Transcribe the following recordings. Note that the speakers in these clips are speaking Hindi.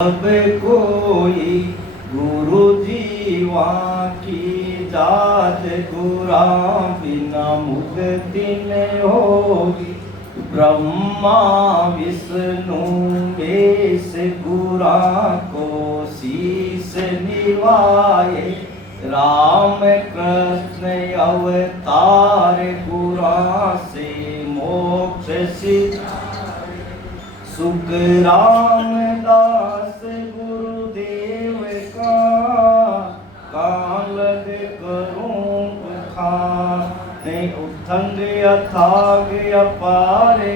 सब कोई गुरु जीवा की जात गुरा बिना मुक्ति में होगी। ब्रह्मा विष्णु मेष गुरा को शीस निवाए। राम कृष्ण अवतार गुरा से मोक्ष सिद्धाए। सुख रामदास गुरुदेव का कालग करूं खाने। उठंग अथाग अपारे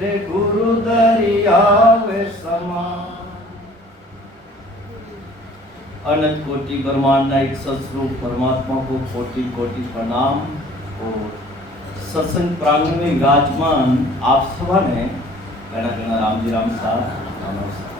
रे गुरु दरियाव समा। अनंत कोटि ब्रह्मांड एक सत्स्वरूप परमात्मा को कोटि कोटि प्रणाम। और सत्संग प्रांगण में विराजमान आप सभा ने गणा गणा राम जी राम साहब नमस्कार।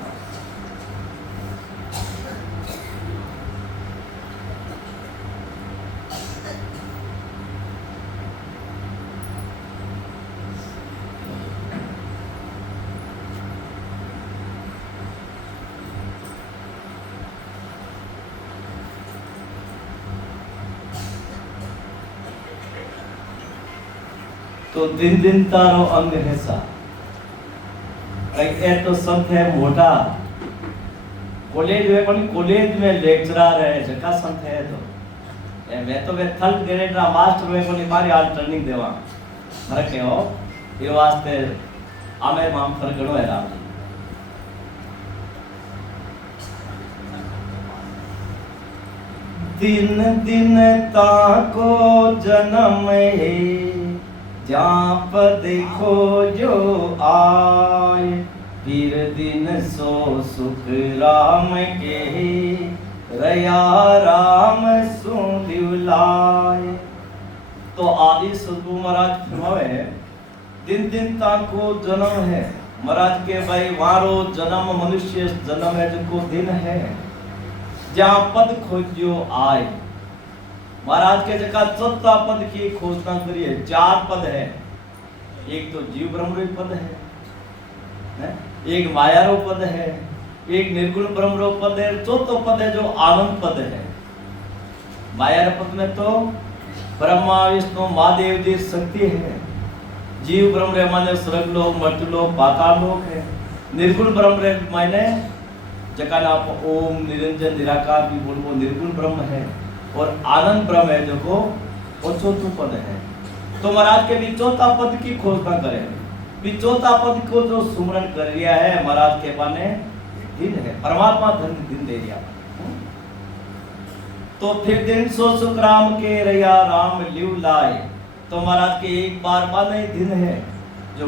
तो दिन दिन तारो अंग है सा ए तो संत है मोटा कॉलेज में पण कॉलेज में लेक्चरर है जका संत है तो ए मैं तो वे थर्ड ग्रेड ना मास्टर में कोनी मारी आज ट्रेनिंग देवा फरक है हो ये वास्ते आमे माम फरक गणो है राम जी। दिन दिन ताको जन्म है जहाँ पर देखो जो आए। फिर दिन सो सुख राम के रया राम सुदिवलाए। तो आदि सदगुरु महाराज फरमावे दिन दिन ताको जन्म है महाराज के भाई वारो जन्म मनुष्य जन्म है जिनको दिन है जहाँ पद खोजो आए। महाराज के जगह चौथा पद की घोषणा करिए। चार पद है, एक तो जीव ब्रह्म पद है, एक मायारो पद है, एक निर्गुण ब्रह्म पद है, चौथा पद है जो आनंद पद है। माया पद में तो ब्रह्मा विष्णु महादेव जी शक्ति है। जीव ब्रह्म माने स्वर्ग लोक मर्त्य लोक पाताल लोक है। निर्गुण ब्रह्म माने जका नाम ओम निरंजन निराकार भी बोलो निर्गुण ब्रह्म है। और आनंद ब्रह्म है जो को वो चौथा पद है। तो महाराज के भी चौथा पद की घोषणा करें। भी चौथा पद को जो सुमरन कर लिया है महाराज के बाने दिन है परमात्मा धन दिन दे दिया। तो फिर दिन सो सुख राम के रया राम लिव लाए। तो महाराज के एक बार माने दिन है जो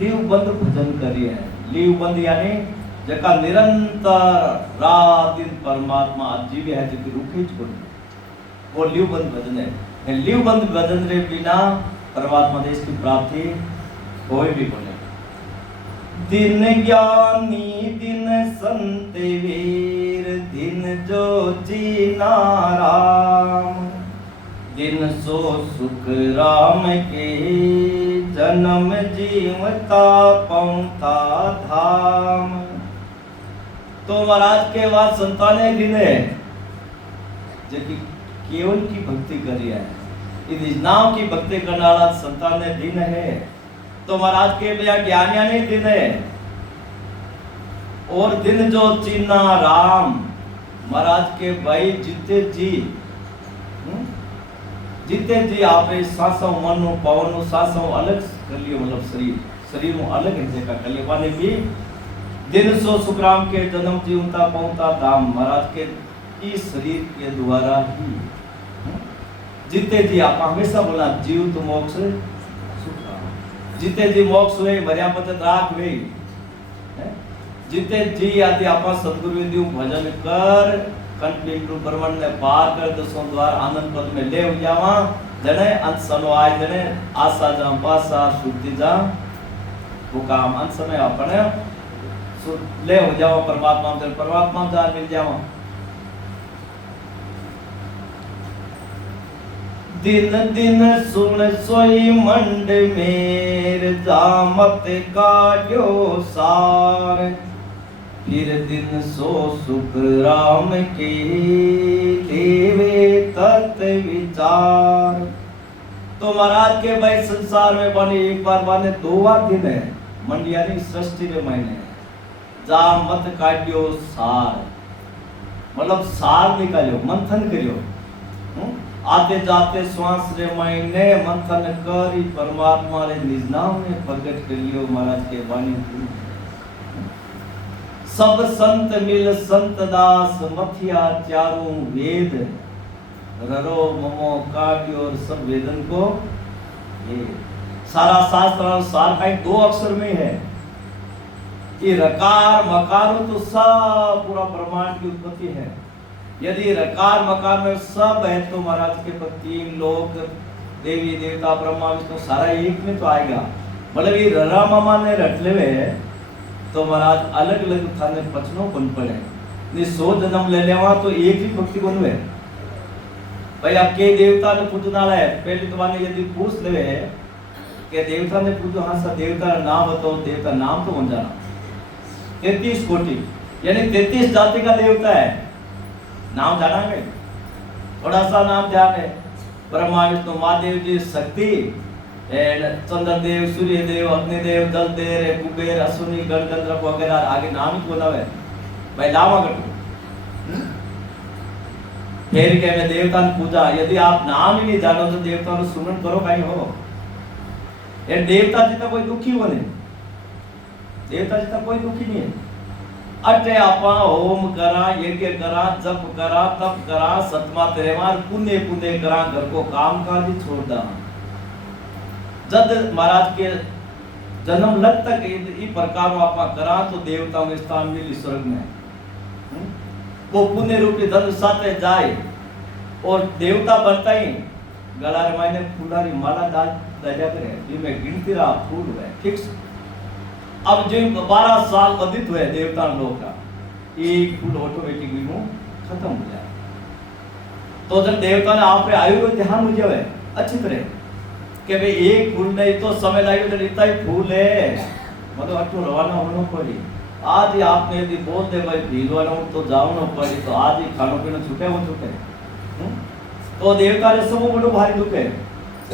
लिव बंद भजन करिए है। लिव बंद यानी जका निरंतर रात दिन परमात्मा जीव है जो रुके छोड़ वो लिवबंद भजन है। लिवबंद भजन रे बिना परमात्मा देश की प्राप्ति कोई भी बोले। दिन ज्ञानी दिन संत वीर दिन जो चीना राम। दिन सो सुख राम के जन्म जीवता पहुंचा धाम। तो महाराज के बाद संताने दिन है जो केवल की भक्ति करी है। इस नाम की भक्ति करने वाला संतान ने दिन है। तो महाराज के भैया ज्ञानिया ने दिन है। और दिन जो चीना राम महाराज के भाई जीते जी आप सांसों मन पवन सांसों अलग कर लियो मतलब शरीर में अलग हिस्से का कर लियो माने भी दिन सो सुखराम के जन्म जीवता पहुंचा धाम। महाराज के इस शरीर के द्वारा ही जीते जी आप हमेशा बोला जीव तो मोक्ष जीते जी मोक्ष हुए मर्या पत राख हुए। जीते जी आदि आप सतगुरु विद्यु भजन कर कंप्लीट रूप ब्रह्मांड ने पार कर दसों द्वार आनंद पद में ले जावा। जने अंत सनो आए जने आशा जा पासा शुद्धि जा वो काम अंत समय अपने ले हो जाओ परमात्मा जा मिल जाओ। दिन दिन सुन सोई मंड मेर जामत काढ़ो सार। फिर दिन सो सुख राम के देवे तत् विचार। तो महाराज के भाई संसार में बने एक बार बने दो बार दिन है मंडिया नहीं सृष्टि में महीने जा मत काट्यो सार मतलब सार निकालो मंथन करियो आते जाते श्वास रे महीने मंथन करी परमात्मा रे निज नाम में प्रकट करियो महाराज के वाणी। सब संत मिल संत दास मथिया चारों वेद ररो ममो काट्यो और सब वेदन को ये सारा शास्त्र सार का दो अक्षर में है कि रकार मकार तो सब पूरा ब्रह्मांड की उत्पत्ति है। यदि रकार मकार में सब है तो महाराज के तीन लोक देवी देवता ब्रह्मा विष्णु सारा एक में तो आएगा। मतलब ये ररा मामा ने रट ले तो महाराज अलग अलग थाने पचनो बन पड़े ने 100 जन्म ले लेवा तो एक ही भक्ति बनवे भाई। अब के देवता ने पूजना है पहले तुम्हारे यदि पूछ ले के देवता ने पूछो हाँ सर देवता का नाम बताओ देवता नाम तो बन जाना 33 कोटि यानी 33 जाति का देवता है नाम जाना है थोड़ा सा नाम ध्यान है। ब्रह्मा विष्णु महादेव जी शक्ति चंद्रदेव सूर्यदेव अग्निदेव जलदेव कुबेर अश्विनी गणगंधर्व वगैरह आगे नाम ही बोला है भाई लावा कटो फिर के में देवता ने पूजा यदि आप नाम ही नहीं जानो तो देवता को सुमरण करो कहीं हो ये देवता जितना कोई दुखी हो नहीं देवता जितना कोई दुखी नहीं है। अटे आपा होम करा यज्ञ करा जप करा तप करा सतमा त्रेवार पुण्य पुण्य करा घर को काम काज छोड़ दा जद महाराज के जन्म लग तक इस प्रकार आपा करा तो देवताओं के स्थान मिली स्वर्ग में वो पुण्य रूपी धन साथे जाए और देवता बनता ही गला रे मायने फूलारी माला डाल दया करे जिसमें गिनती रहा फूल है फिक्स। अब जो 12 साल अधिक हुए देवता लोग का एक फूल ऑटोमेटिकली वो खत्म हो जाए। तो जब देवता ने आप पे आयु ध्यान मुझे है अच्छी तरह कि भाई एक फूल नहीं तो समय लगे तो इतना ही फूल है मतलब अटू रवाना होना पड़ी। आज ही आपने यदि बोल दे भाई भीलवाना तो जाओ ना पड़ी तो आज ही खानो पीनो छूटे हो छूटे तो देवता ने सब बड़ो भारी दुखे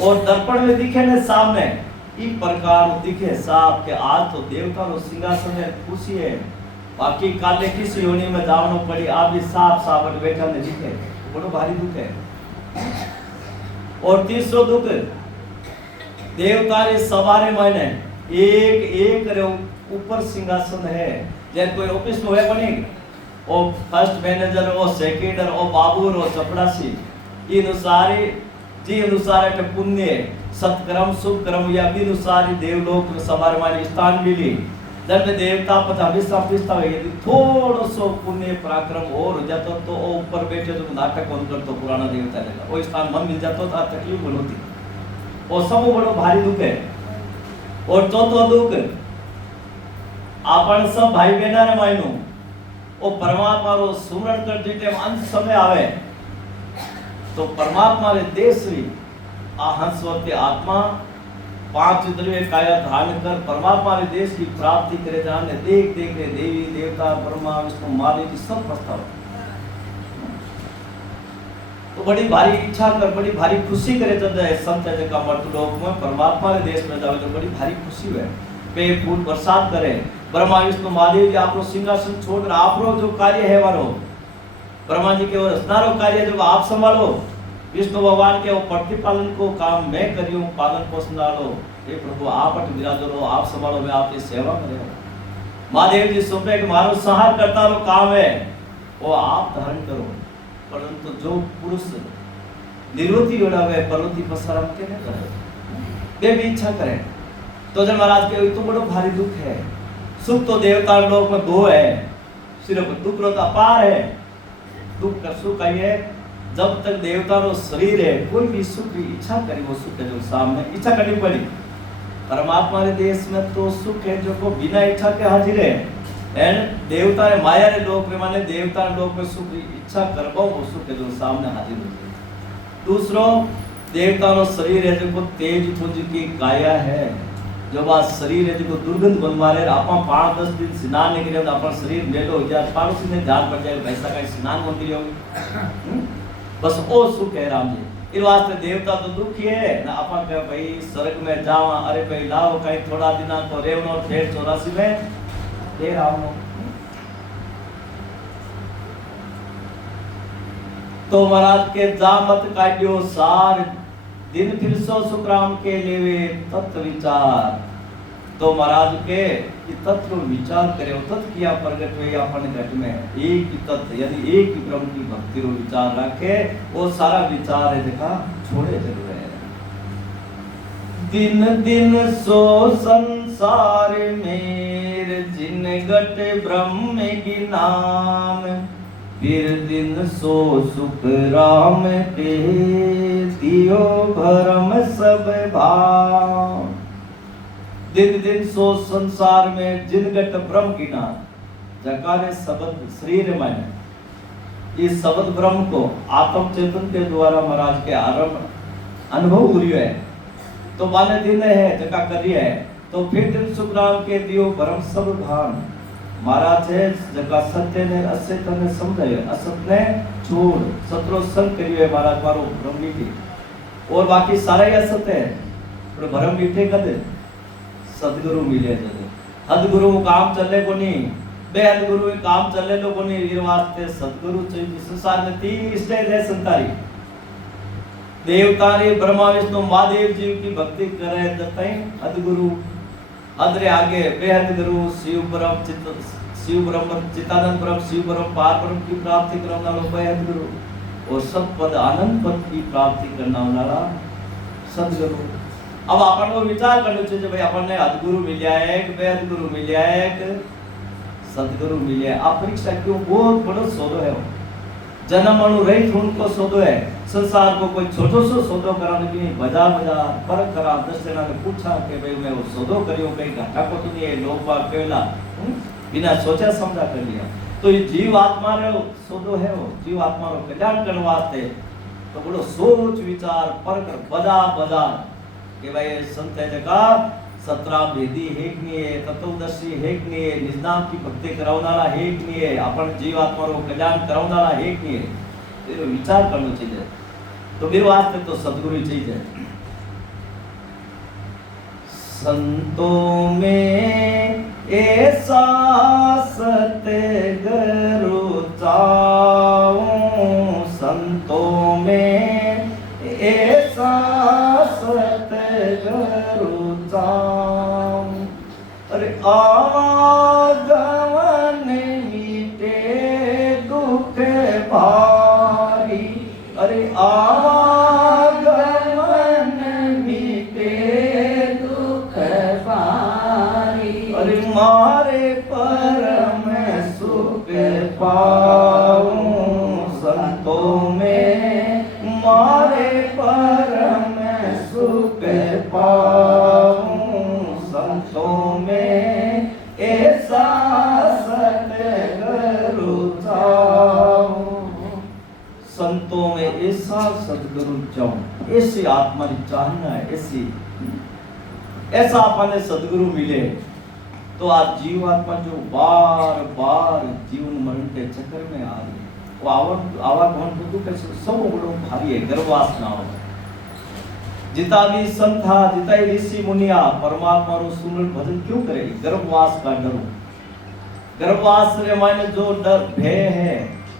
और दर्पण में दिखे ने सामने इस प्रकार दिखे साफ के आज तो देवता रो सिंहासन में खुशी है बाकी काले किसी योनि में जावनो पड़ी आज भी साफ साफ बैठा ने दिखे बड़ो भारी दुख है। और तीसरो दुख देवता रे सवारे मायने एक एक रे ऊपर सिंहासन है जैसे कोई ऑफिस में है बनी और फर्स्ट मैनेजर और सेकंड और बाबू और चपड़ासी इन अनुसार जी अनुसार पुण्य सत्कर्म शुभ कर्म या अनुसार देवलोक सवार माने स्थान मिली जब देवता पता विस्तार है यदि थोड़ा सो पुण्य पराक्रम और हो जाता तो ऊपर बैठे तो नाटक बंद कर तो पुराना देवता रहेगा वो स्थान मन मिल जाता तो तकलीफ होती और सब बड़ो भारी दुख है। और चौथो दुख आपण सब भाई बहना ने मायनो ओ परमात्मा रो सुमरण कर जेटे अंत समय आवे तो परमात्मा रे देश री आ हंसवती आत्मा 5 द्रव्य काया धारण कर परमात्मा रे देश की प्राप्ति करे जाने देख देख रे देवी देवता ब्रह्मा विष्णु महादेव सब प्रस्ताव तो बड़ी भारी इच्छा कर बड़ी भारी खुशी करे जब संत का मर्त लोक में परमात्मा रे देश में जावे तो बड़ी भारी खुशी है पे फूल बरसात करे ब्रह्मा विष्णु महादेव जी आपरो सिंहासन छोड़ आपरो जो कार्य है वारो ब्रह्मा जी के और स्नारो कार्य जो आप संभालो विष्णु भगवान के वो प्रतिपालन को काम मैं करियो पालन पोषण डालो हे प्रभु आप अट विराजो रो आप संभालो मैं आपकी सेवा करे महादेव जी सुपे के मारो सहार करता रो काम है वो आप धारण करो परंतु जो पुरुष निवृत्ति होना है पर्वती पसरम के नहीं करे वे भी इच्छा करें तो जब महाराज के तो बड़ो भारी दुख है। सुख तो देवता लोक में दो है सिर्फ दुख रो अपार है दुख का सुख आई है जब तक देवता रो शरीर है कोई भी सुख की इच्छा करे वो सुख है जो सामने इच्छा करनी पड़ी। परमात्मा रे देश में तो सुख है जो को बिना इच्छा के हाजिर है एंड देवता रे माया रे लोक में माने देवता रे लोक में सुख की इच्छा करबो वो सुख है जो सामने हाजिर होती है। दूसरो देवता रो शरीर है जो को तेज पुंज की काया है जो बात शरीर है जो दुर्गंध बनवा रहे आप 5-10 दिन स्नान नहीं करे तो अपन शरीर मेलो हो जाए पाड़ोसी ने ध्यान पड़ जाएगा पैसा का स्नान मंदिर होगी बस ओ सुख है राम जी इस वास्ते देवता तो दुखी है ना अपन कहे भाई स्वर्ग में जावा अरे भाई लाओ कहीं थोड़ा दिना को रेवनो फेर 84 में फिर आओ तो महाराज के जामत काट्यो सार दिन फिर सो सुखराम के लेवे तत्व विचार तो महाराज के तत्व विचार करे तत्व किया प्रगट हुए अपन घट में एक ही तत्व यानी एक ही ब्रह्म की भक्ति रो विचार रखे वो सारा विचार है देखा छोड़े चल रहे दिन दिन सो संसार मेर जिन घट ब्रह्म गिनान फिर दिन सो सुख राम के दियो भरम सब भाव दिन दिन सो संसार में जिनगट ब्रह्म की नाम जकारे शब्द शरीर माने इस शब्द ब्रह्म को आत्म चेतन के द्वारा महाराज के आरंभ अनुभव हुई है तो माने दिन है जका करी है तो फिर दिन सुख राम के दियो भरम सब भान महाराज है जगह सत्य ने असत्य ने समझायो असत ने छोड़ सत्रो संग करियो है महाराज मारो ब्रह्म की और बाकी सारा ही असत्य है पर भरम मीठे कद सदगुरु मिले जदे हदगुरु काम चले को नहीं बेहद गुरु काम चले लो को नहीं वीर वास्ते सदगुरु चाहिए संसार में 3 स्टेज है संतारी देवता रे ब्रह्मा विष्णु महादेव जीव की भक्ति करे दतई हदगुरु अदरे आगे बेहद गुरु शिव ब्रह्म चितानंद ब्रह्म शिव ब्रह्म पार ब्रह्म की प्राप्ति करने वाला बेहद गुरु और सब पद आनंद पद की प्राप्ति करने वाला सदगुरु अब अपन को विचार करना चाहिए भाई अपन ने अदगुरु मिलिया है कि बेहद गुरु मिलिया है कि सदगुरु मिलिया है आप परीक्षा क्यों बहुत बड़ा सौदो है जन्म अनुरहित उनको सौदो है संसार को कोई छोटो सो सौदो कराने की नहीं बाजार फर्क करा 10 जना ने पूछा कि भाई मैं वो सौदो करियो कहीं घाटा को तो नहीं है लोग बाग केला बिना सोचा समझा कर लिया तो ये जीव आत्मा रे सौदो है वो जीव आत्मा रो कल्याण करने वास्ते तो बड़ो सोच विचार परख बाजार कि भाई संत है जगह 17 भेदी है कि नहीं है तत्वदर्शी है कि नहीं है निजनाम की भक्ति करावनाला है कि नहीं है अपन जीव आत्मा रो कल्याण करावनाला है कि नहीं है तेरे विचार करना चाहिए तो मेरे वास्ते तो सदगुरु चाहिए संतों में ऐसा सतगुरु चाहूं संतों में ऐसा सतगुरु चाहूं अरे आवागमन मीटे दुख भारी अरे आवागमन मीटे दुख भारी अरे मारे परम सुख पाऊं संतों में मारे परम सुख पाऊं संतों में ऐसा सतगुरु चाहूं संतों में ऐसा सदगुरु चाहूं ऐसी आत्मा की चाहना है ऐसा अपने सदगुरु मिले तो आज जीव आत्मा जो बार बार जीवन मरण के चक्कर में आ रही है वो आवागमन तो कैसे सब बड़ो भारी है गर्भवास ना हो जिता भी संत था जिता ही ऋषि मुनिया परमात्मा रो सुमरन भजन क्यों करे गर्भवास का डर गर्भवास रे माने जो डर भय है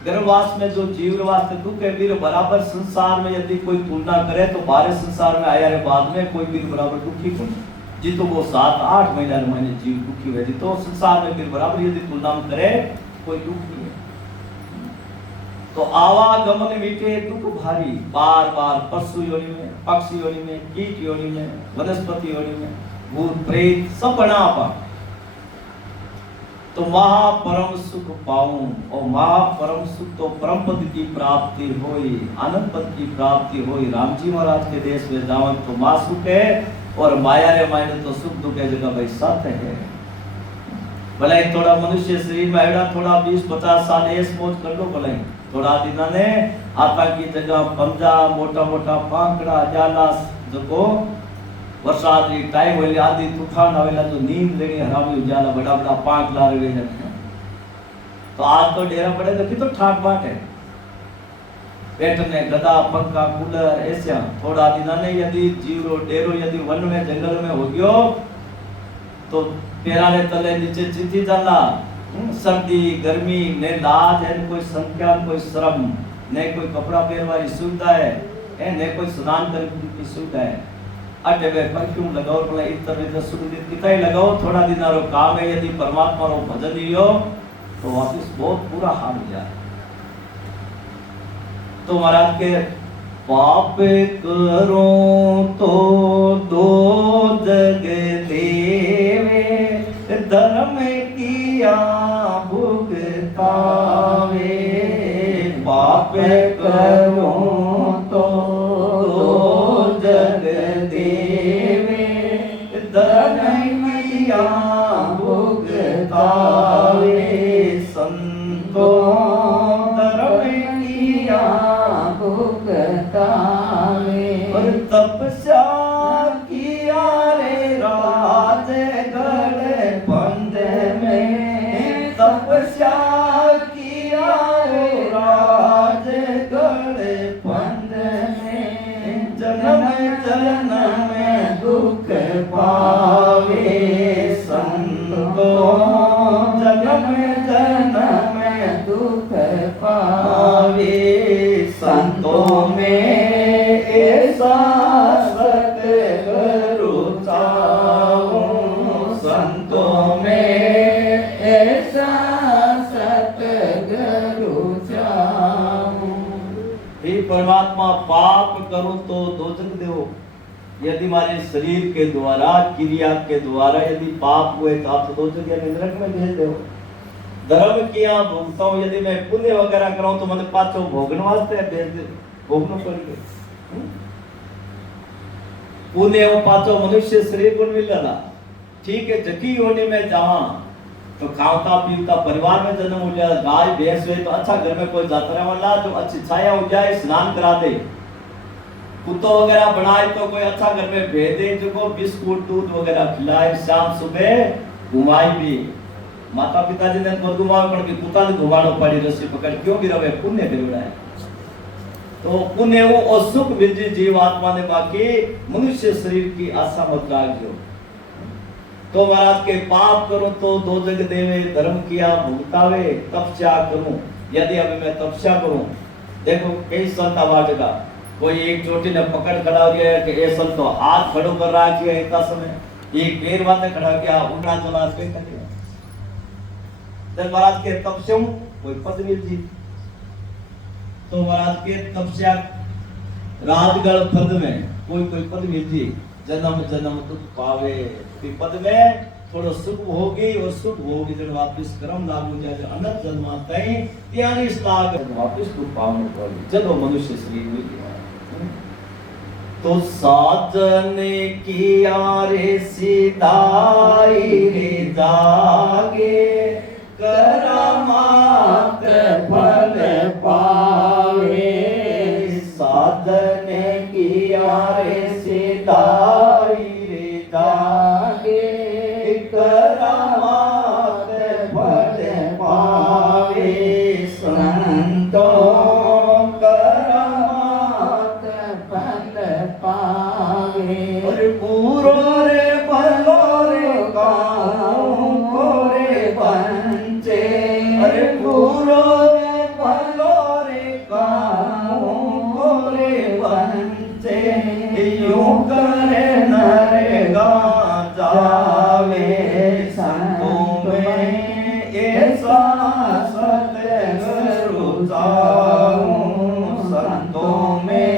गर्भवास में जो जीव वास्ते दुख है वीर बराबर संसार में यदि कोई तुलना करे तो बाहर संसार में आया रे बाद में कोई वीर बराबर दुखी कौन जी तो वो 7-8 महीने जीव दुखी हुए तो संसार में वीर बराबर यदि तुलना करे कोई दुख नहीं है तो आवागमन मीटे दुख भारी बार बार पशु योनि में पक्षी योनि में कीट योनि में वनस्पति योनि में भूत प्रेत सब बना पा तो महापरम सुख पाऊं और महापरम सुख तो परम पद की प्राप्ति होई आनंद पद की प्राप्ति होई राम जी महाराज के देश में जावन तो मां सुख है और माया रे मायने तो सुख दुख है जगह भाई साथ है भले थोड़ा मनुष्य शरीर में आड़ा थोड़ा 20-50 साल ऐस मौज कर लो भले थोड़ा दिना ने आता की जगह पंजा मोटा मोटा पांकड़ा जाला जो वरसाद री टाइम होली आदि तूफान आवेला तो नींद लेनी हरामी हो जाला, बड़ा बड़ा पांच ला रहे जन। तो आज तो डेरा पड़े तो कितो ठाट बाट है, बैठने गदा पंखा कूलर ऐसा। थोड़ा दिन ने यदि जीरो डेरो यदि वन में जंगल में हो गयो तो पेरा ने तले नीचे चिंती जाला। सर्दी गर्मी ने लाज है, कोई संख्या कोई श्रम ने, कोई कपड़ा पहनवारी सुविधा है ने, कोई स्नान करने की सुविधा है। अटे वे परफ्यूम लगाओ, बोला इतर इतर सुगंधित किताई लगाओ, थोड़ा दिन रो काम है यदि परमात्मा रो भजन लियो तो वापस बहुत बुरा हाल हो जाए। तो महाराज के पाप करो तो दो जग देवे, धर्म किया भुगतावे। पाप करो तो दो जग देवे, धर्म किया भुगतावे। संतों धर्म किया भुगतावे। और तपस्या किया रे राजगढ़ पंद में, तपस्या किया रे राजगढ़ पंद में। जन्म जन्म दुख पावे संतों, जन्म जन्म दुख पावे। संतों में ऐसा सतगुरु चाहूं, संतों में ऐसा सतगुरु चाहूं। हे परमात्मा, पाप करो तो दोजख देवो। यदि हमारे शरीर के द्वारा क्रिया के द्वारा यदि पाप हुए तो आप दोजख यानी नरक में भेज दो। धर्म किया भोगता हूँ, यदि मैं पुण्य वगैरह कराऊं तो मैंने पाचो भोगने वास्ते भेज दे, भोगना पड़ेगा। पुण्य वो पाचो मनुष्य शरीर को मिल रहा, ठीक है। जकी होने में जहां तो खावता पीता परिवार में जन्म हो जाए, गाय भैंस हुए तो अच्छा घर में कोई जातरा वाला जो अच्छी छाया हो जाए, स्नान करा दे। कुत्तों वगैरह बनाए तो कोई अच्छा घर में भेज दे, जो बिस्कुट दूध वगैरह खिलाए, शाम सुबह घुमाई भी। माता पिता जी ने तो घुमावे पण कि कुत्ता ने घुमानो पड़ी, रस्सी पकड़ क्यों गिरवे, पुण्य गिरवड़ा है। तो पुण्य वो और सुख मिल जी जीव आत्मा ने, बाकी मनुष्य शरीर की आशा मत राखियो। तो महाराज के पाप करो तो दो जग देवे, धर्म किया भुगतावे। तपस्या करूं, यदि अभी मैं तपस्या करूं, देखो कई संत आवाजेगा, कोई एक चोटी ने पकड़ खड़ा हो गया कि ये संत तो हाथ खड़ो कर रहा है इतना समय, एक पैर वाते खड़ा किया, उठा चला पे कर दिया। जब महाराज के तपस्या कोई पद मिल जी, तो महाराज के तपस्या राजगढ़ पद में कोई कोई पद मिल जी, जन्म जन्म दुख पावे। पद में थोड़ा सुख होगी और सुख होगी जब वापस कर्म लागू जाए अनंत जन्मांत त्यानी स्नाग वापस दुख पावन पड़े जब मनुष्य शरीर में गया। तो साजन किया रे सिदाई रे जागे, करामात फल पावे। साधन किया रे सिदाई रे जागे, करामात फल पावे। संतों करामात फल पावे। और पूरो रे भलो रे गाँव को रे पंचे, अरे पूरो रे भलो रे गाँव को रे पंचे। यूं करे नरेगा जावे, संतों में ऐसा सतगुरु चाहूं। संतों में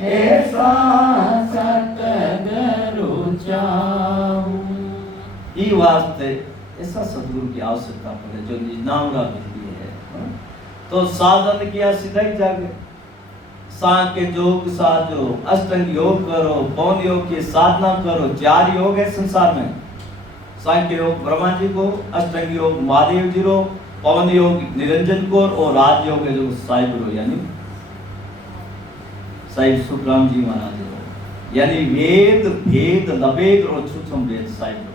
ऐसा सतगुरु चाहूं। ई वास्ते ऐसा सदगुरु की आवश्यकता पड़े जो निजनामरा विधि है। तो साधन किया सिधाई जागे, सांख्य योग साधो, अष्टांग योग करो, पवन योग की साधना करो। 4 योग है संसार में, सांख्य योग ब्रह्मा जी को, अष्टांग योग महादेव जी रो, पवन योग निरंजन को, और राज योग है जो साई गुरु यानी साई सुखराम जी महाराज रो। यानी वेद भेद नवेद और सूक्ष्म वेद साहिब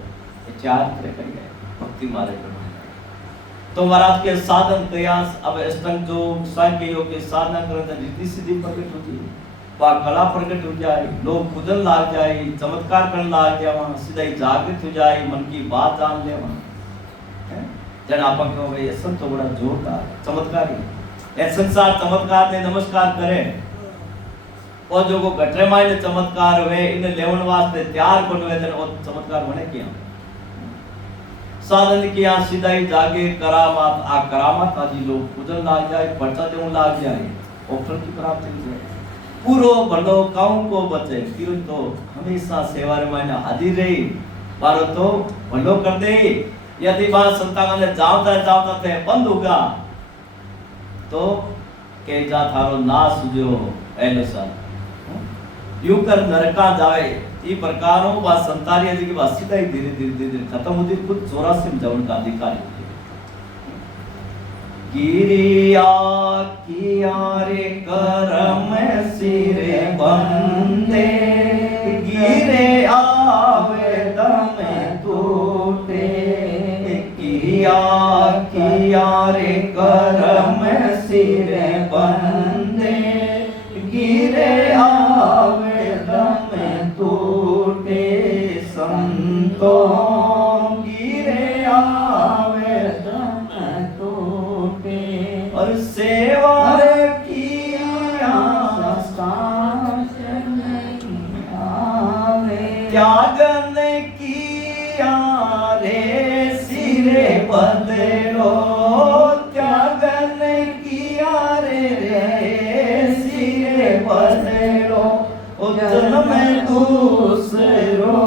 ये चार तरह का है भक्ति मार्ग में। तो महाराज के साधन प्रयास अब अष्टांग योग सांख्य योग के साधना करते रिद्धि सिद्धि प्रकट होती है, वह कला प्रकट हो जाए, लोग पूजन लाग जाए, चमत्कार करने लाग जाए, वहाँ सीधा ही जागृत हो जाए, मन की बात जान ले वहाँ जन आपा कहो भाई ये सब तो बड़ा जोरदार चमत्कार है। ये संसार चमत्कार ने नमस्कार करे और जो को घटरे मायने चमत्कार हुए इन्हें लेवन वास्ते तैयार करने हुए और चमत्कार बने किया साधन किया सीधा ही जागे करामात आ करामात आदि लोग पूजन लाग जाए, पर्चा देव लाग जाए, ऑफर की प्राप्ति हो जाए, पूरो भलो काऊ को बचे, फिर तो हमेशा सेवा रे मायने हाजिर रही, बारो तो भलो कर दे। यदि बात संतान ने जावता थे बंद होगा तो के जा थारो नाश जो ऐसा यूं कर नरका जाए ये प्रकारों बा संतारी यदि की बात सीधा ही धीरे धीरे खत्म होती खुद 84 में जवन का अधिकारी गिरिया किया रे करम सिरे बंदे गिरे आवे दम टूटे किया रे करम सिरे बंदे गिरे आवे दम टूटे संतों गिरे आवे दम टूटे और सेवा किया त्यागन किया रे सिरे बदलो त्यागन किया रे सिरे बदलो जन्म दूसरो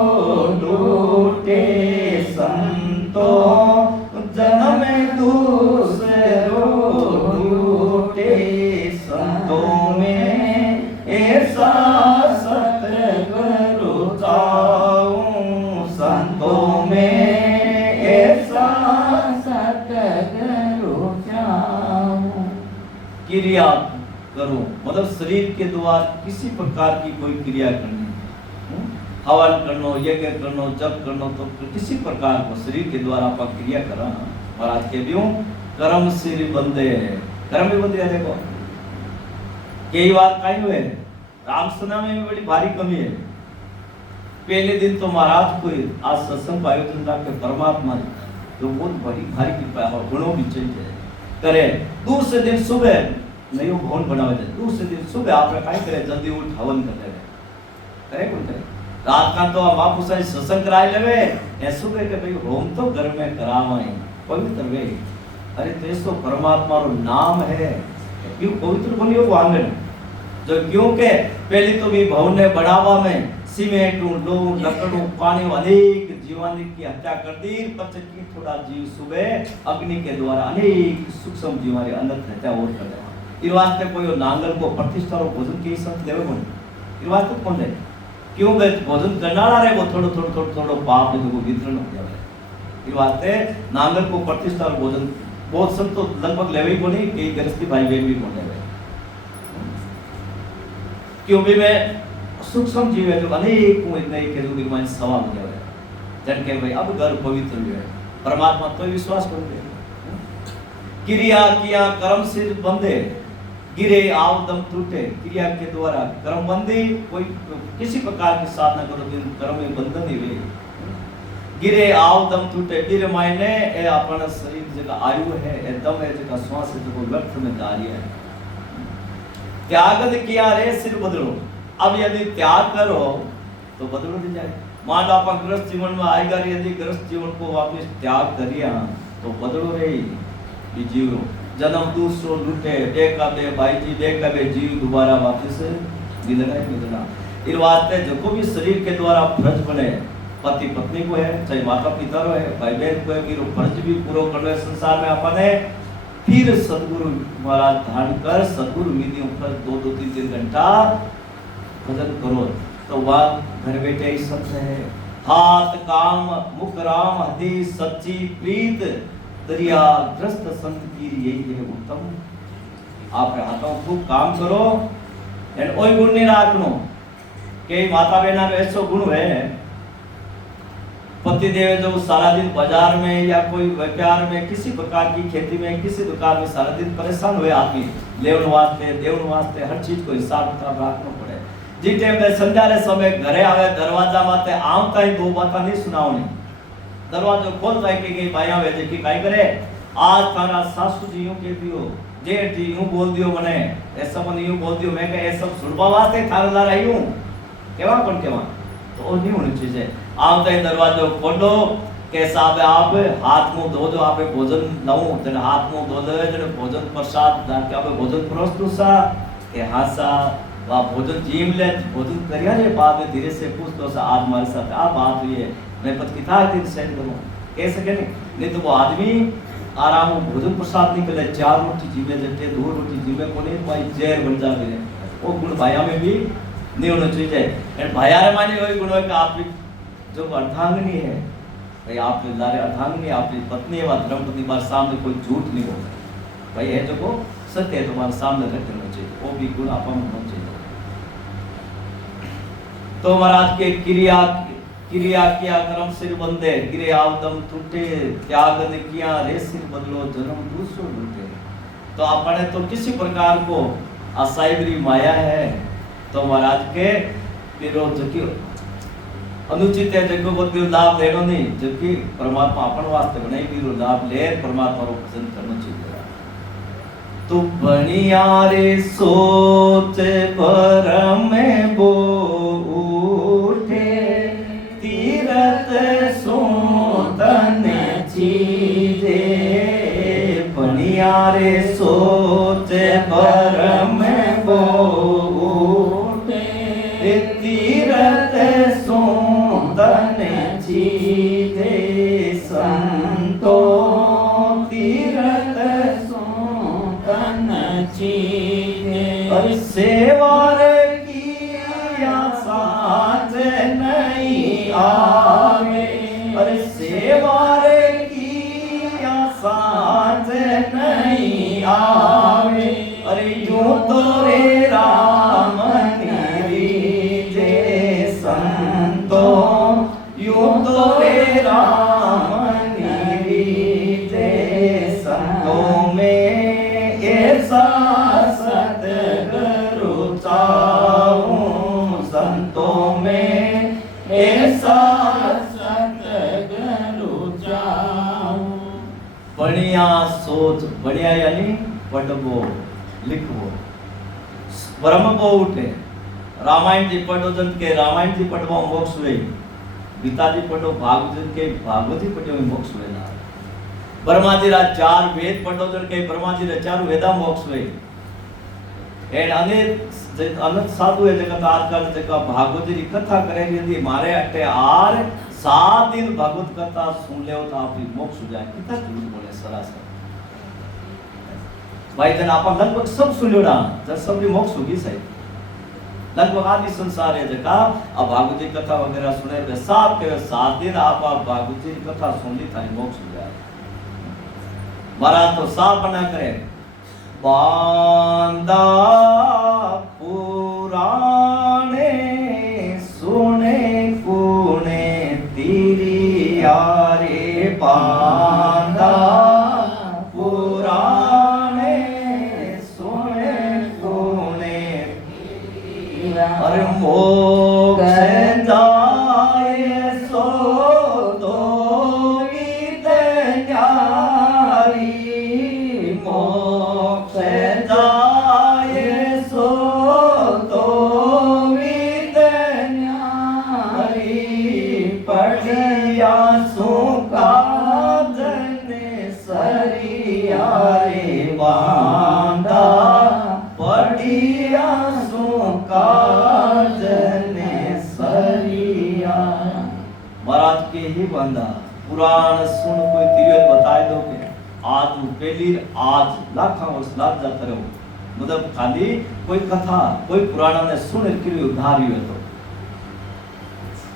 लूटे संतो जन्म दूसरो लूटे संतों में ऐसा सतगुरु चाहूं संतों में ऐसा सतगुरु चाहूं क्रिया करो मतलब शरीर के द्वारा किसी प्रकार की कोई क्रिया करनी हवन करनो यज्ञ करनो जप करनो तो किसी प्रकार को शरीर के द्वारा आप क्रिया करा महाराज के भी कर्म सिर बंदे कर्म भी बंदे देखो कई बार कहीं हुए रामसना में भी बड़ी भारी कमी है। पहले दिन तो महाराज को आज सत्संग का आयोजन करके परमात्मा तो बहुत बड़ी भारी कृपा और गुणों भी चाहिए करे। दूसरे दिन सुबह नहीं वो भवन बनावे जाए, दूसरे दिन सुबह आप काय करे जल्दी उठ हवन कर ले करे कोई करे रात का तो महापुरुष सत्संग कराए लेवे ए सुबह के भाई होम तो घर में करावे पवित्र वे अरे तो परमात्मा रो नाम है क्यों पवित्र बनियो वांगन जो क्योंकि पहले तो भी भवन ने बढ़ावा में सीमेंट लोह लकड़ों पानी अनेक जीवानी की हत्या कर दी पच की थोड़ा जीव सुबह अग्नि के द्वारा अनेक सूक्ष्म जीवानी अनंत हत्या और कर दे इस वास्ते कोई नांगल को प्रतिष्ठा रो भोजन के संत लेवे बन इस वास्ते कौन ले क्यों बे भोजन करना रे वो थोड़ो पाप है जो वितरण हो जाए इस वास्ते नांगल को प्रतिष्ठा रो भोजन बहुत संत तो लगभग लेवे ही कोनी कई गृहस्थी भाई बहन भी कोन लेवे क्यों भी मैं सूक्ष्म जीव है जो अनेक इतने के जो निर्माण सवा हो जाए जन के भाई अब घर पवित्र है परमात्मा तो विश्वास कर दे क्रिया किया कर्म सिर बंदे गिरे आवदम टूटे क्रिया के द्वारा कर्म बंदी कोई किसी प्रकार की साधना करो दिन कर्म में बंधन ही वे गिरे आवदम टूटे गिर मायने ए अपना शरीर जगह आयु है एकदम है जगह श्वास है जो व्यर्थ में कार्य है त्याग किया रे सिर बदलो अब यदि त्याग करो तो बदलो नहीं जाए मान लो आप गृहस्थ जीवन में आएगा यदि गृहस्थ जीवन को वापस त्याग करिया तो बदलो रे जीव जन्म दूसरो लूटे देखा बे भाई जी देखा बे जीव दोबारा वापस मिलना इस वास्ते जो भी शरीर के द्वारा फर्ज बने पति पत्नी को है चाहे माता पिता रो है भाई बहन को है कि फर्ज भी पूरा करना है संसार में अपने फिर सदगुरु महाराज धारण कर सदगुरु विधियों पर 2-3 घंटा भजन करो तो वह घर बैठे ही सत्य है हाथ काम मुख राम हृदय सच्ची प्रीत दरिया ग्रस्त संत की यही है उत्तम आप हाथों खूब काम करो एंड ओई गुण नहीं राखनो कई माता बहना में ऐसा गुण है, पति देव जो सारा दिन बाजार में या कोई व्यापार में किसी प्रकार की खेती में किसी दुकान में सारा दिन परेशान हुए आदमी लेवन वास्ते देवन वास्ते हर चीज को हिसाब किताब रखना पड़े। जी टाइम में संध्या रे समय घरे आवे दरवाजा माते आवता ही दो बात नहीं सुनावनी, दरवाजो खोल जाए कि भाई वेजे की काई करे आज तारा सासू जी यूं कह दियो जेठ जी यूं बोल दियो मने ऐसा मन यूं बोल दियो मैं कहे सब सुनवा वास्ते थारे ला रही हूं केवा पण केवा तो नहीं होनी चाहिए। आवता ही दरवाजो खोलो के साहब आप हाथ मुंह धो दो आपे भोजन लाऊं जने हाथ मुंह धो दे जने भोजन प्रसाद दान के आपे भोजन प्रस्तुत सा के हासा वा भोजन जीम ले भोजन करिया रे बाद में धीरे से पूछ दो सा आज हमारे साथ आ बात हुई है मैं पत किता दिन सेंड करूं कह सके नहीं तो वो आदमी आराम भोजन प्रसाद निकले 4 रोटी जीवे जटे 2 रोटी जीवे कोने भाई जहर बन जावे वो गुण भाया में भी नहीं होना चाहिए। एंड भाया रे माने वही गुण है कि आप जो अर्धांगिनी है भाई आप लारे अर्धांगिनी आपकी पत्नी है धर्मपत्नी बार सामने कोई झूठ नहीं बोलता भाई है जो को सत्य है तुम्हारे सामने रख देना चाहिए वो भी गुण आप में होना चाहिए। तो महाराज के क्रिया क्रिया किया कर्म सिर बंदे गिरे आवदम टूटे त्याग ने किया रे सिर बदलो जन्म दूसरो लूटे। तो आपने तो किसी प्रकार को असाइबरी माया है तो महाराज के विरोध की अनुचित है जगह को लाभ लेनो नहीं जबकि परमात्मा अपन वास्ते बनाई भी लाभ ले परमात्मा को पसंद करना चाहिए। तो बनिया रे सोच पर में बो उठे तीरथ सोतन चीजे बनिया रे सोच पर में बो उठे तीरथ सोतन चीजे संतो तीरथ सोतन चीजे और सेवा किया साथ नहीं आवे और सेवा किया साथ नहीं आवे अरे यूं तो रे राम नीरीजे संतो यूं तो रे राम नीरीजे संतों में ऐसा सतगुरु चाहूं संतों में ऐसा सतगुरु चाहूं। बढ़िया सोच बढ़िया यानी पढ़बो लिखबो ब्रह्म को उठे रामायण जी पढ़ो जन के रामायण जी पढ़वा मोक्ष वे गीता जी पढ़ो भागवत के भागवत जी पढ़ो मोक्ष वे ना ब्रह्मा जी रा 4 वेद पढ़ो जन के ब्रह्मा जी रा 4 वेदा मोक्ष वे एंड अनंत साधु है जगत आजकल जगह भागवत जी कथा करे यदि मारे अटे आर 7 दिन भागवत कथा सुन ले तो आप मोक्ष हो जाए कितना झूठ बोले सरासर भाई जन आप लगभग सब सुनोड़ा जब सब भी मोक्ष होगी सही लगभग आदि संसार है जगह अब भागवत जी कथा वगैरह सुने वे सब के 7 दिन आप भागवत जी कथा सुन ली था मोक्ष हो जाए। महाराज तो साफ बना करे बांदा पुराणे सुने कुने तेरी यारे बांदा पुराणे सुने कुने अरे मोक्ष जाए सो तो महाराज के ही बंदा पुराण सुन कोई तिरियत बताए दो के आज पहली आज लाखों वर्ष लाख जाता रहो मतलब खाली कोई कथा कोई पुराण ने सुन के उद्धार हुए तो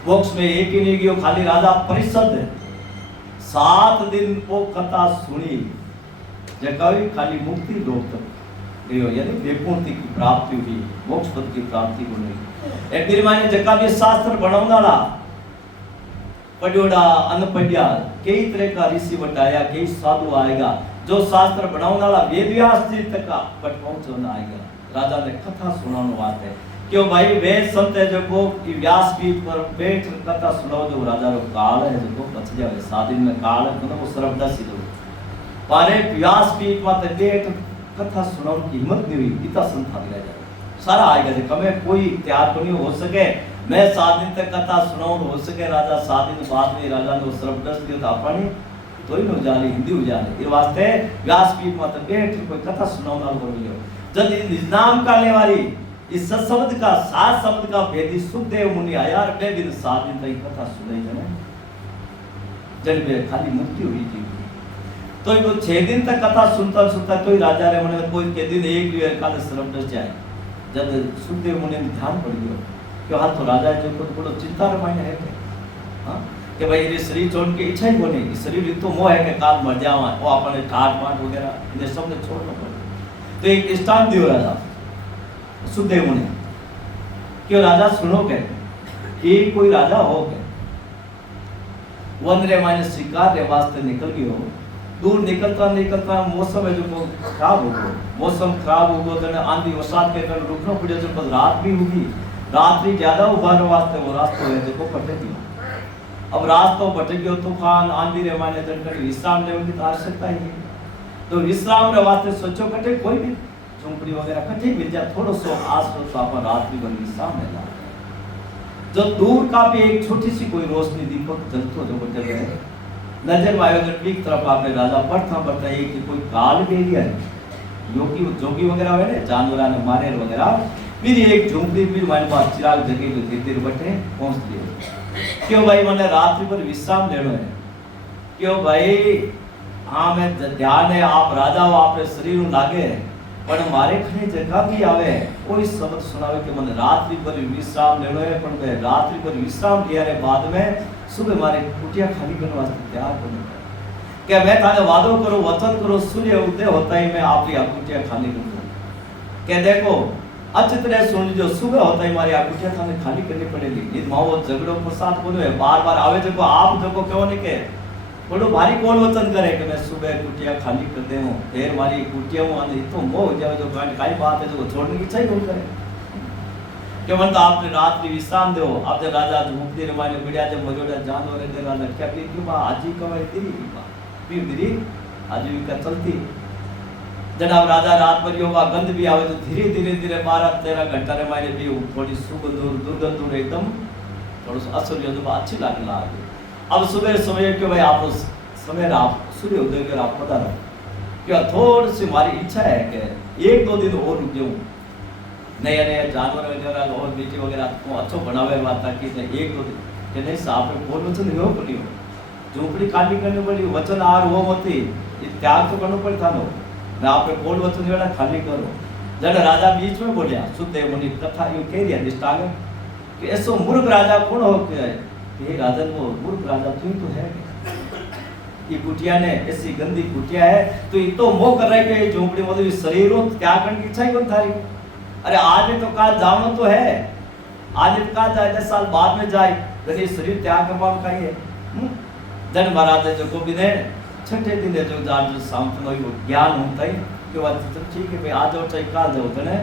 बॉक्स में एक ही नहीं गयो खाली राजा परिषद 7 दिन वो कथा सुनी जगह खाली मुक्ति लोक तक गयो, यानी बेपूर्ति की प्राप्ति हुई, मोक्ष पद की प्राप्ति को नहीं। एक मेरी माने जका भी शास्त्र बनावनाला पढ़ियोड़ा अनपढ़िया कई तरह का ऋषि बताया, कई साधु आएगा, जो शास्त्र बनावनाला वेद व्यास जी तक का बट पहुंचना आएगा। राजा ने कथा सुनानो बात है क्यों भाई वेद संत है जो को व्यास पीठ पर बैठ कथा सुनाओ, जो राजा रो काल है जो बच जावे सादिन में काल है मतलब वो सर्वदा सिद्धो पारे व्यास पीठ माते बैठ कथा सुनाओ की हिम्मत नहीं हुई, इतना संत आ गया सारा आएगा जे कमे कोई तैयार तो नहीं हो सके, मैं 7 दिन तक कथा सुनाऊं हो सके। राजा 7 दिन बाद में राजा ने सर्वदस दियो था पानी तो ही न जाने हिंदी हो जाने ये वास्ते व्यास पीठ माते बैठ कोई कथा सुनाओ बोलियो। जब निजाम करने वाली इस शब्द का 7 शब्द का भेदी सुखदेव मुनि आया और 2 दिन 7 दिन तक कथा सुनाई जने जन में खाली मुक्ति हुई थी। तो वो 6 दिन तक कथा सुनता सुनता तो ही राजा रे मन कोई के दिन एक भी काल सर्वदस जाए। जब सुखदेव मुनि ने ध्यान पड़ गयो कि हाथ तो राजा जो को बड़ो चिंता रमाई है हां कि भाई ये शरीर छोड़ के इच्छा ही कोनी, शरीर तो मोह है कि काल मर जावा, वो अपने ठाट माट वगैरह इन्हें सब ने छोड़ना पड़े। तो एक दृष्टांत दियो राजा सुखदेव मुनि क्यों राजा सुनो के कि कोई राजा हो के वन रे माने शिकार रे वास्ते निकल गयो, दूर निकलता निकलता मौसम है जो खराब हो गयो, मौसम खराब हो गयो तो आंधी बरसात के कारण रुकना पड़े, जो रात भी होगी, रात भी ज्यादा उबार वास्ते वो रास्ता है जो भटक गयो। अब रास्ता भटक गयो, तूफान आंधी रे माने जनकर विश्राम लेने की आवश्यकता है, तो विश्राम रे वास्ते सोचो कटे कोई भी झोंपड़ी वगैरह कटे मिल जाए थोड़ो सो आसपास तो अपन रात्रि भर विश्राम लेना। जो दूर का भी एक छोटी सी कोई रोशनी दीपक जलतो जो बटे गए नजर में आयो, जब एक तरफ आपने राजा पढ़ता एक कि कोई काल बेरिया है योगी जोगी वगैरह है ना जानवरा ने मारे वगैरह, फिर एक झोंपड़ी भी हमारे पास चिराग जगे जो धीरे बटे पहुंच गए। क्यों भाई मैंने रात्रि पर विश्राम लेना है, क्यों भाई हाँ मैं ध्यान है आप राजा हो आपने शरीर लागे पर मारे खने जगह भी आवे कोई शब्द सुनावे कि मैंने रात्रि पर विश्राम लेना है, पर मैं रात्रि पर विश्राम लिया रे बाद में सुबह मारे कुटिया खाली करने वास्ते तैयार होने क्या मैं थाने वादो करो वचन करो सूर्य उदय होता ही मैं आपकी कुटिया खाली कर दूं, क्या देखो अच्छी तरह सुन लीजिए सुबह होता ही हमारी कुटिया थाने खाली करनी पड़ेगी, नहीं माओ झगड़ो प्रसाद बोलो है बार बार आवे जो आप जो क्यों नहीं के बड़ो भारी कौन वचन करे कि मैं सुबह कुटिया खाली कर दे हूं फिर मारी कुटिया हूं आने तो मोह हो जाए जो काई बात है जो छोड़ने की इच्छा ही नहीं करे कि मन तो आपने रात में विश्राम दो आप जब राजा झूमती रे माने बढ़िया जब मरोड़ा जानवर दे राजा क्या भी क्यों बा आजी कमाई तेरी बा भी मेरी आजीविका चलती जनाब राजा रात भर योगा गंध भी आवे तो धीरे धीरे धीरे 12-13 घंटा रे माने भी थोड़ी सुगंध दुर्गंध एकदम थोड़ा असर जो अच्छी लगने लगी। अब सुबह समय क्यों भाई आप समय आप सूर्य उदय कर आप पता रहो क्या थोड़ी सी हमारी इच्छा है कि 1-2 दिन और रुक जाऊं, नया नया जानवर वगैरह और बेटी वगैरह को अच्छो बनावे बात ताकि 1-2 दिन कि नहीं साहब में बोल वचन हो पड़ी हो झोपड़ी खाली करनी पड़ी वचन आर वो मती त्याग तो करना पड़ता नो मैं आप बोल वचन वेड़ा खाली करो। जब राजा बीच में बोलिया सुखदेव मुनि कथा यू कह दिया दृष्टांत कि ऐसो मूर्ख राजा कौन हो के ये राजन वो मूर्ख राजा तू तो है ये कुटिया ने ऐसी गंदी कुटिया है तो ये तो मोह कर रहा है कि झोपड़ी मतलब शरीरों त्याग करने की इच्छा ही कौन थारी, अरे आज तो काल जानो तो है आज तो काल जाए 10 साल बाद में जाए यदि शरीर त्याग करवा का ही है। जन महाराज जो को भी ने छठे दिन जो जान जो सामने वो ज्ञान होता है कि बात तो ठीक है भाई आज और चाहे काल जाओ तो ने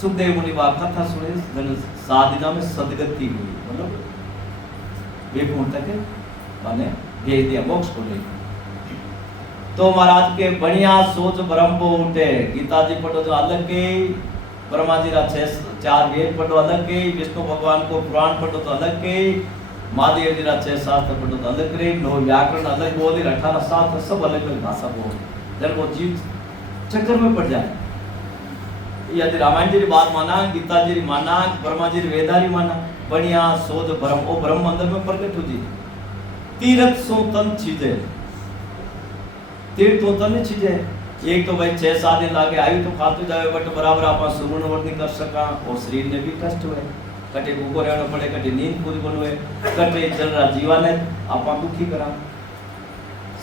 सुखदेव मुनि बात कथा सुने जन 7 दिन में सदगति हुई मतलब एक मुहूर्त के माने भेज दिया मोक्ष को ले। तो महाराज के बढ़िया सोच ब्रह्म उठे गीता जी पढ़ो जो अलग के ब्रह्मा जी रा 4 वेद पढ़ो अलग के विष्णु भगवान को पुराण पढ़ो तो अलग के महादेव जी रा 6 शास्त्र पढ़ो तो अलग रे 9 व्याकरण अलग बोल 18 शास्त्र सब अलग अलग भाषा बोल जब वो जीव चक्कर में पड़ जाए यदि रामायण जी की बात माना गीता जी की माना ब्रह्मा जी वेदारी माना बढ़िया सोच ब्रह्म ओ ब्रह्म अंदर में प्रकट हो जी तीर्थ सोतन चीजें तीर्थ सोतन चीजें एक तो भाई 6-7 दिन लागे आई तो खाते जाए बट बराबर आप सुगुण वर्त नहीं कर सका और शरीर ने भी कष्ट हुए कटे भूखो रहना पड़े कटे नींद पूरी बन हुए कटे चल रहा जीवन है आप दुखी करा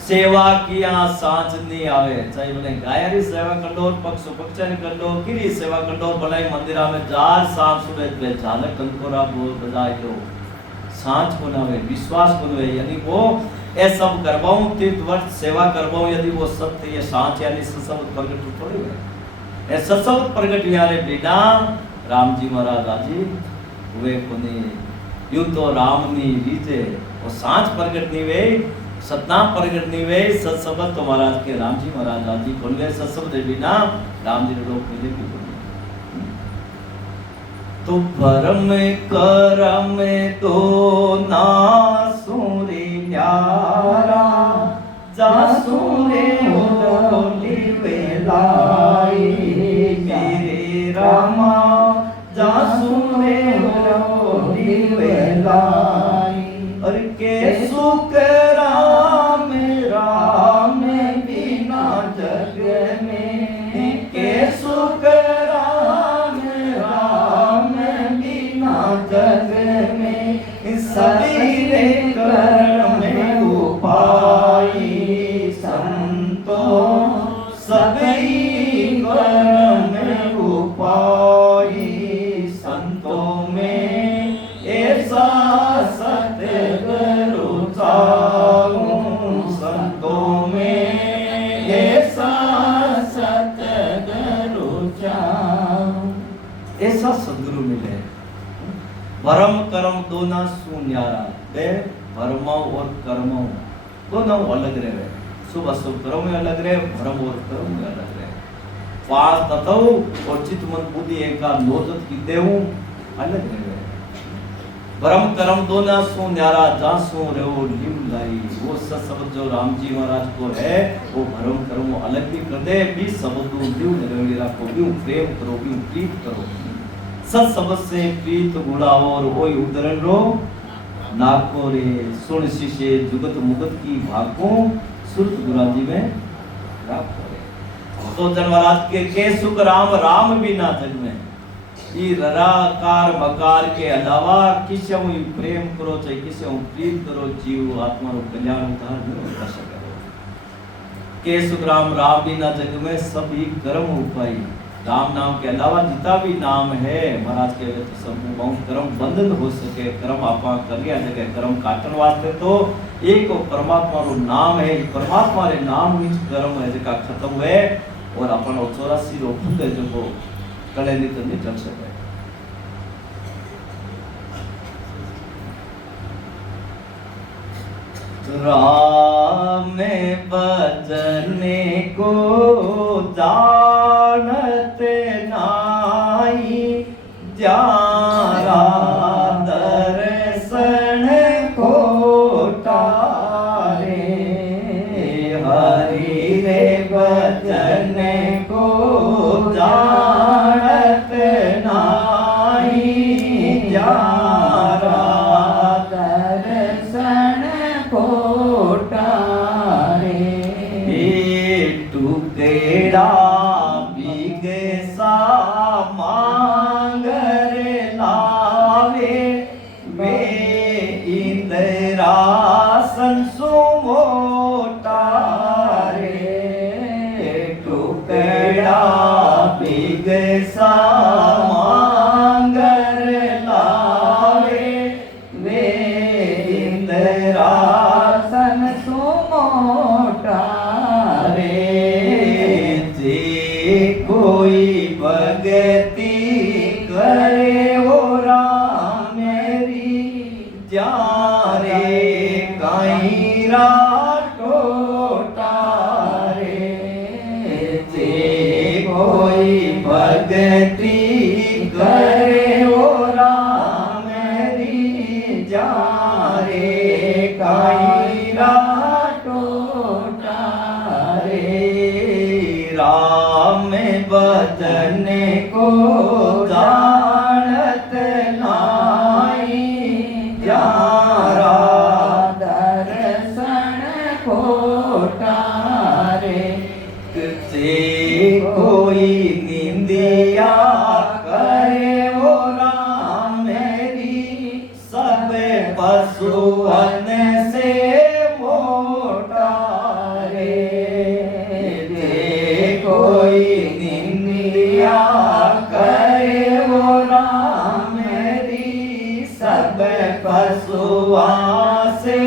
सेवा किया सांच नहीं आवे चाहे बोले गायरी सेवा कर लो पक्षु पक्षारी कर लो किरी सेवा कर लो भलाई मंदिरा में जार सांच सुबह पे झालक कंकोरा बोल बजाए लो सांच को ना वे विश्वास को वे यदि वो ये सब करवाऊं 3 वर्ष सेवा करवाऊं यदि वो सत्य ये सांच यानी सत्संग प्रकट थोड़ी है ये सत्संग प्रकट यारे बिना राम जी महाराज आजी वे कोनी यूं तो राम नी रीते वो सांच प्रकट नहीं वे सतनाम प्रगट निवे सत्सबत तो महाराज के राम जी महाराज आदि बोल गए सत्सबत बिना राम जी लोग मिले भी बोले तो परम करम तो ना सूरी न्यारा जा सूरे होली वेलाई मेरे रामा जा सूरे होली वेलाई और के सुख सबीरे कर्म उपाई संतों सभी कर्म उपाई संतों में ऐसा सतगुरु चाहूं संतों में ऐसा सतगुरु चाहूं ऐसा सदगुरु मिले भरम कर्म दोना सुन्यारा बे भरमो और कर्मो दोनों अलग रहे शुभ अशुभ कर्म में अलग रहे भरम और कर्म में अलग रहे पास तत्व और चित्त मन बुद्धि एका लोजत की देहू अलग रहे भरम कर्म दोना सुन्यारा जासु रहो लिम लाई वो सब जो राम जी महाराज को है वो भरम कर्म अलग भी कर दे भी सबदो लिम लगेरा को भी प्रेम करो भी प्रीत करो सत सबद से प्रीत गुड़ा और ओय उदरण रो नाको रे सुन शिष्य जुगत मुगत की भागो सुरत गुराजी में राख रे तो जनवराज के सुख राम राम भी ना जग में ई रराकार मकार के अलावा किसे प्रेम करो चाहे किसे प्रीत करो जीव आत्मा रो कल्याण उद्धार नहीं कर सके के सुख राम राम भी ना जग में सभी कर्म उपाय राम नाम के अलावा जितना भी नाम है महाराज के तो सब बहुत कर्म बंधन हो सके कर्म आपा करिया जगह कर्म काटन वास्ते तो एक परमात्मा रो नाम है परमात्मा रे नाम विच कर्म है जका खत्म है और अपन 84 रो खुद जो को कले नहीं तो नहीं चल सके राम बजने को जानत नाई जारा दर्शन को तारे हरि रे बजन को जानत नाई जारा दर्शन को टुकड़ा बिगे सा मांगर लावे वे इंद्रासन सुमोटा रे टुकड़ा बिगे सा मांगर लावे वे इंद्रासन सुमोटा कोई भगति करे वो राम मेरी जारे काई टोटा रे कोई भगति करे वो राम मेरी जारे काई टोटा रे राम बदन को जानत नाई जारा दर्शन को तारे से कोई निंदिया करे वो राम मेरी सब पशुअन से मोटा किया करे वो राम मेरी सब पशुओं से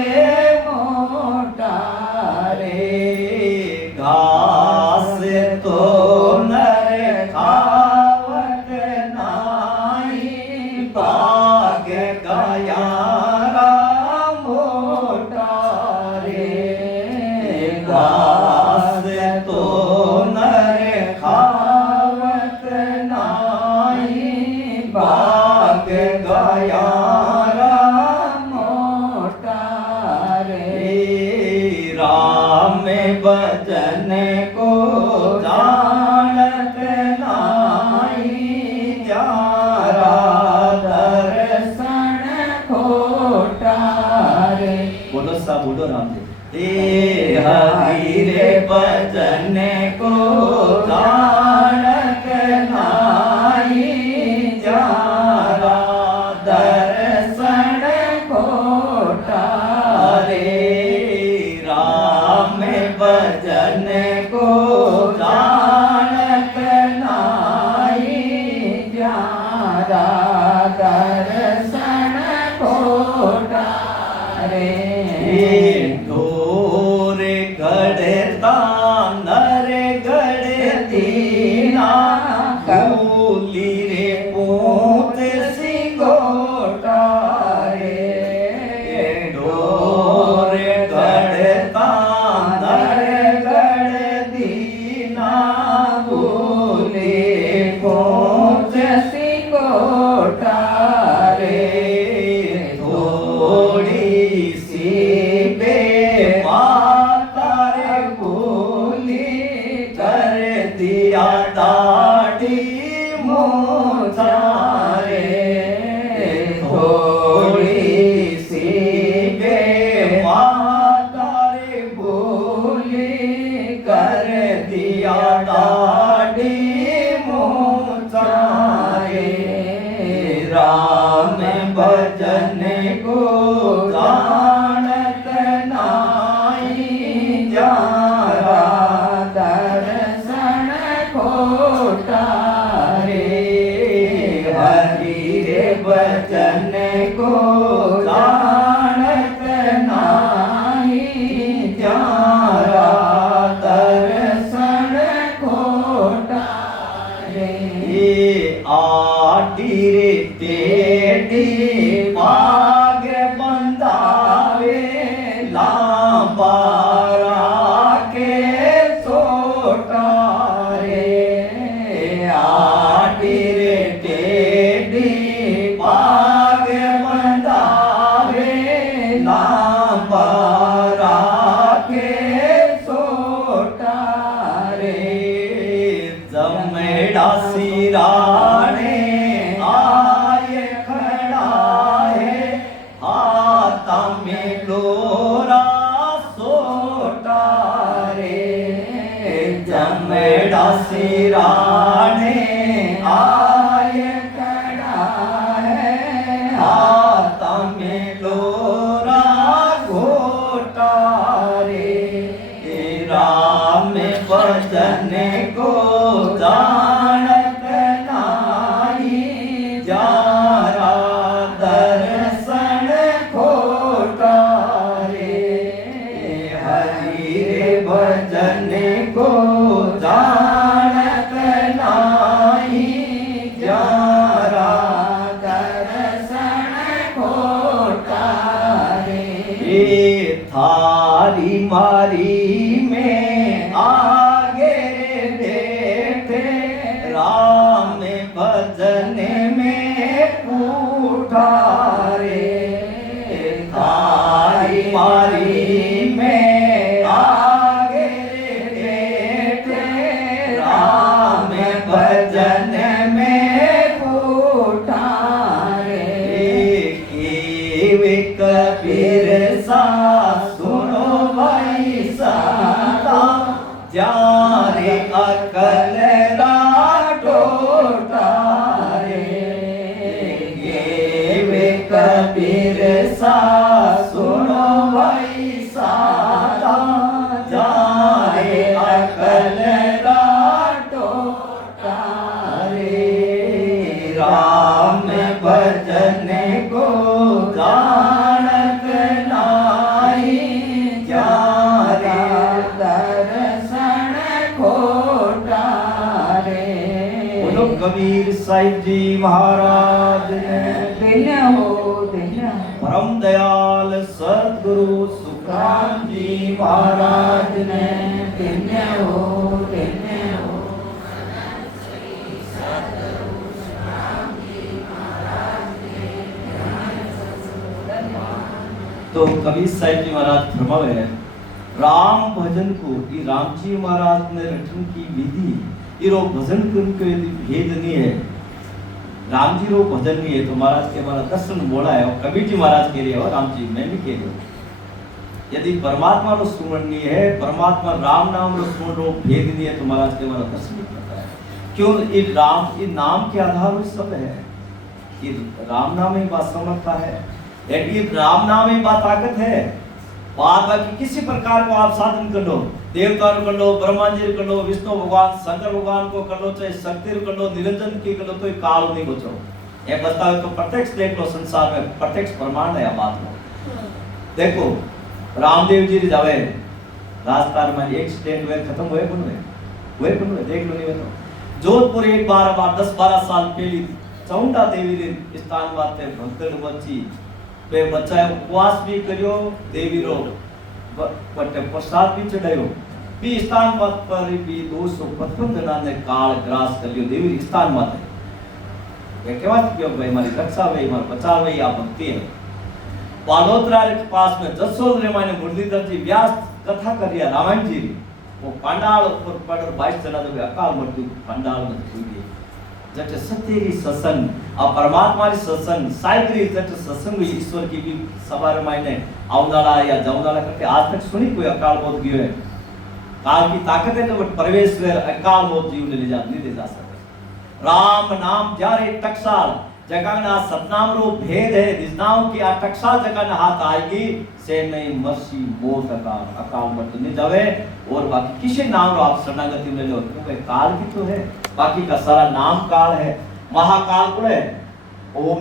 मोटा रे। घास तो नर खावत नाई भाग गया राम मोटा रे। घास तो नर खावत नाई भाग गया राम मोटा रे। राम भजन को जानत नाई जारा दर्शन खोटा रे। बोलो सा बोलो राम जी। हरि रे भजन को जानत नाई जारा दर्शन खोटा रे। राम भजन को जानत नाई जारा दर्शन खोटा रे। ढोर गढ़ता नर गढ़ती ना कूली रे पूत सिंगोटा रे। ढोर गढ़ता नर गढ़ती ना कूली पूत सिंगोटा रे। थोड़ी सी माता रे भूली कर दिया दाढ़ी मोचा रे। थोड़ी सी माता रे भूली कर दिया दाढ़ी मोचा रे। राम भजन को जानत नाई जारा दर्शन खोटा रे। हरि रे भजन को जानत नाई जारा दर्शन खोटा रे। आटी रे तेटी पाग बंधावे लांबारा के सोटा रे। आटी रे टेढ़ी पाग बंधावे लांबारा के सोटा रे। जमेड़ा सिराने आए खड़ा है हाथा में लोरा सोटा रे। जमेड़ा सिराने आए खड़ा है हाथा में लोरा घोटा रे। राम भजन को जानत नाई जारा दर्शन खोटा रे। हरि रे भजन को जानत नाई जारा दर्शन खोटा रे। थारी मारी में आगे बैठे राम भजन में उठा रे। थारी मारी में आगे बैठे राम भजन में उठा रे। केवे कबीर सा सुनो भाई संता जारे अकल राटो बोलो कबीर साहिब जी महाराज ने। धन्य हो परम दयाल सद्गुरु सुखराम जी महाराज ने। धन्य हो तो कबीर साहिब जी महाराज फरमावे है राम भजन को ये राम जी महाराज ने रटन की विधि इरो भजन करके भेद नहीं है। राम जी रो भजन नहीं है तो महाराज के हमारा दर्शन बोला है और कबीर जी महाराज के लिए हो राम जी मैं भी कह रहा हूँ। यदि परमात्मा रो सुमरण नहीं है परमात्मा राम नाम रो सुमरण रो भेद नहीं है तो महाराज के हमारा दर्शन नहीं करता है। क्यों ये राम ये नाम के आधार पर सब है कि राम नाम ही बात समझता है ये राम नाम ही बात ताकत है। बाद बाकी किसी प्रकार को आप साधन कर लो देवता कर लो ब्रह्मा जी कर लो विष्णु भगवान शंकर भगवान को कर लो चाहे शक्ति कर लो निरंजन की कर लो तो काल नहीं बचो। ये बताओ तो प्रत्यक्ष देख लो संसार में प्रत्यक्ष प्रमाण है बात में। देखो रामदेव जी जावे राजस्थान में एक स्टेट वे खत्म हुए देख लो नहीं बताओ जोधपुर एक बार 10-12 साल पहले चामुंडा देवी ने स्थान वाते भक्तन बच्ची बे बच्चा उपवास भी करियो देवी रो बटे प्रसाद भी चढ़ायो भी स्थान मत पर भी 255 जना ने काल ग्रास करियो देवी स्थान मत ये केवा क्यों भाई हमारी रक्षा भाई हमारा बचाव भाई आप भक्ति है। बालोतरा के पास में जसोद रे माने मुरलीधर जी व्यास कथा करिया रामायण जी वो पांडाल ऊपर पड़ 22 जना जो अकाल मृत्यु पांडाल में हुई जट सत्यरी सत्संग और परमात्मा री सत्संग साइग्री जट सत्संग ईश्वर की भी सवार मायने आवनाला या जावनाला करके आज तक सुनी कोई अकाल मौत गयो है। काल की ताकत है तो बट परमेश्वर अकाल मौत जीव ने ले जा सकते। राम नाम जारे टकसाल जगना सतनाम रो भेद है निजनाम की टकसाल जगन हाथ आएगी से नहीं मर्सी मौत अकाल मौत नहीं जावे और बाकी किसी नाम रो आप शरणागति में लो क्योंकि काल की तो है बाकी का सारा नाम काल है महाकाल को है ओम